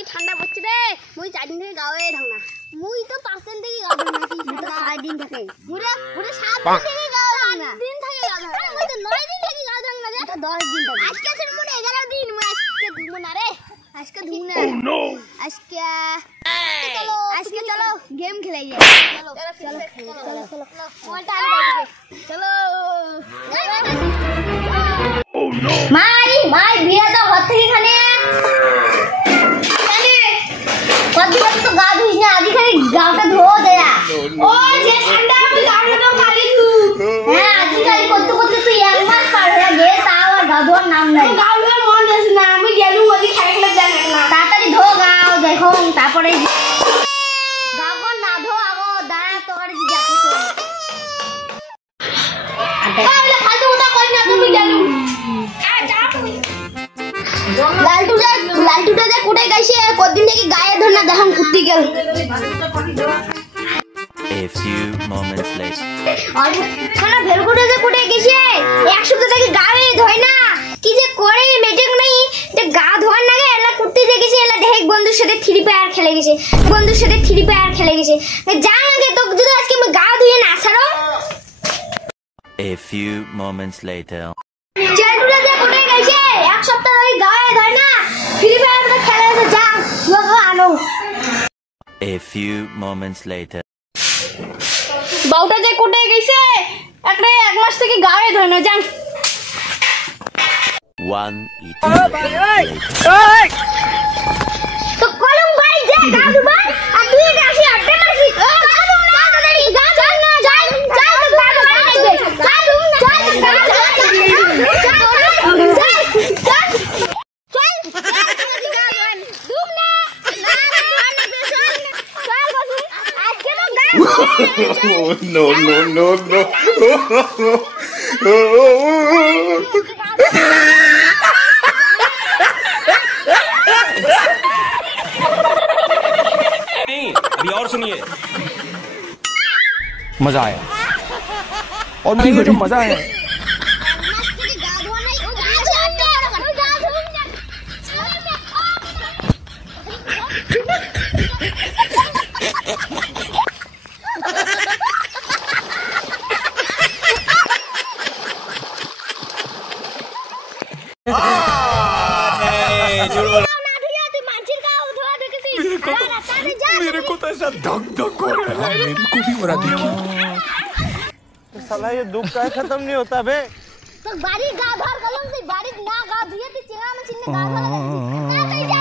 কি ঠান্ডা পড়ছে রে মুই 4 দিন থেকে গাওয়ে ঢংনা মুই তো 5 দিন থেকে গাও ঢংনা কি তো 6 দিন থেকে পুরো 7 দিন থেকে গাও ঢংনা 7 দিন থেকে গাও ঢংনা মুই তো 9 দিন থেকে গাও ঢংনা রে তো 10 দিন থেকে আজকে আছে মনে 11 দিন মুই আজকে ধুমু না রে আজকে ধুমু না আজকে চলো গেম খেলাই যাই চলো মোবাইলটা আগে দাও চলো মাই বিয়া তো হাত থেকে খানে কতদিন তো গা ধুইস না আদি খালি গাটা ধো দেয়া ও যে ঠান্ডা আমি গাটা তো খালি ধু হ্যাঁ আদি খালি করতে করতে তুই এক মাস পার হয়ে গে তাও আর গা ধোয়ার নাম নাই গাও ধোয়ার মন যাস না আমি গেলু ওদি খাইলে জান না তাড়াতাড়ি ধো গাও দেখো তারপরে গাও কো না ধো আগো দাঁড়া তোর কি যাকো তো তাহলে ফালতু কথা কই না তুমি গেলু লালটুটা যে কুটে গাইছে কতদিন থেকে গায়ে ধরনা দেখুন কুত্তি গেল A few moments later আর সোনা ভেলকুটে যে কুটে গেছে এক সপ্তাহ থেকে গায়ে ধয় না কি যে করে মেটেক নাই যে গা ধোয়ার না এলা কুত্তি যে গেছে এলা দেখ বন্ধুর সাথে থ্রি ফায়ার খেলে গেছে যা আগে তো যদি আজকে আমি গা ধুয়ে না ছাড়ো A few moments later জেলটুটা যে কুটে গেছে এক সপ্তাহ ধরে গায়ে ধয় না থ্রি ফায়ার খেলে গেছে যা লোক আনো A few moments later বাউটা যে কোটে গেছে একটা এক মাস থেকে গায়ে ধয় না জান one eternity later তো কলম ভাই যে গা ধুবা আর তুই আসি আড্ডা মারছি ও গা ধু না তাড়াতাড়ি গা ধু না যাই তো গা ধু না গা ধু না No. अभी और सुनिए मजा आया और मुझे जो मजा आया मेरे को तो ऐसा धक हो रहा है मेरे को भी हो रहा देखिए साला ये दुख का खत्म नहीं होता बे तो बारी गा धर गलम से बारी ना गा धुए तो चिंगा में चिन्ने गा धर ना नहीं जा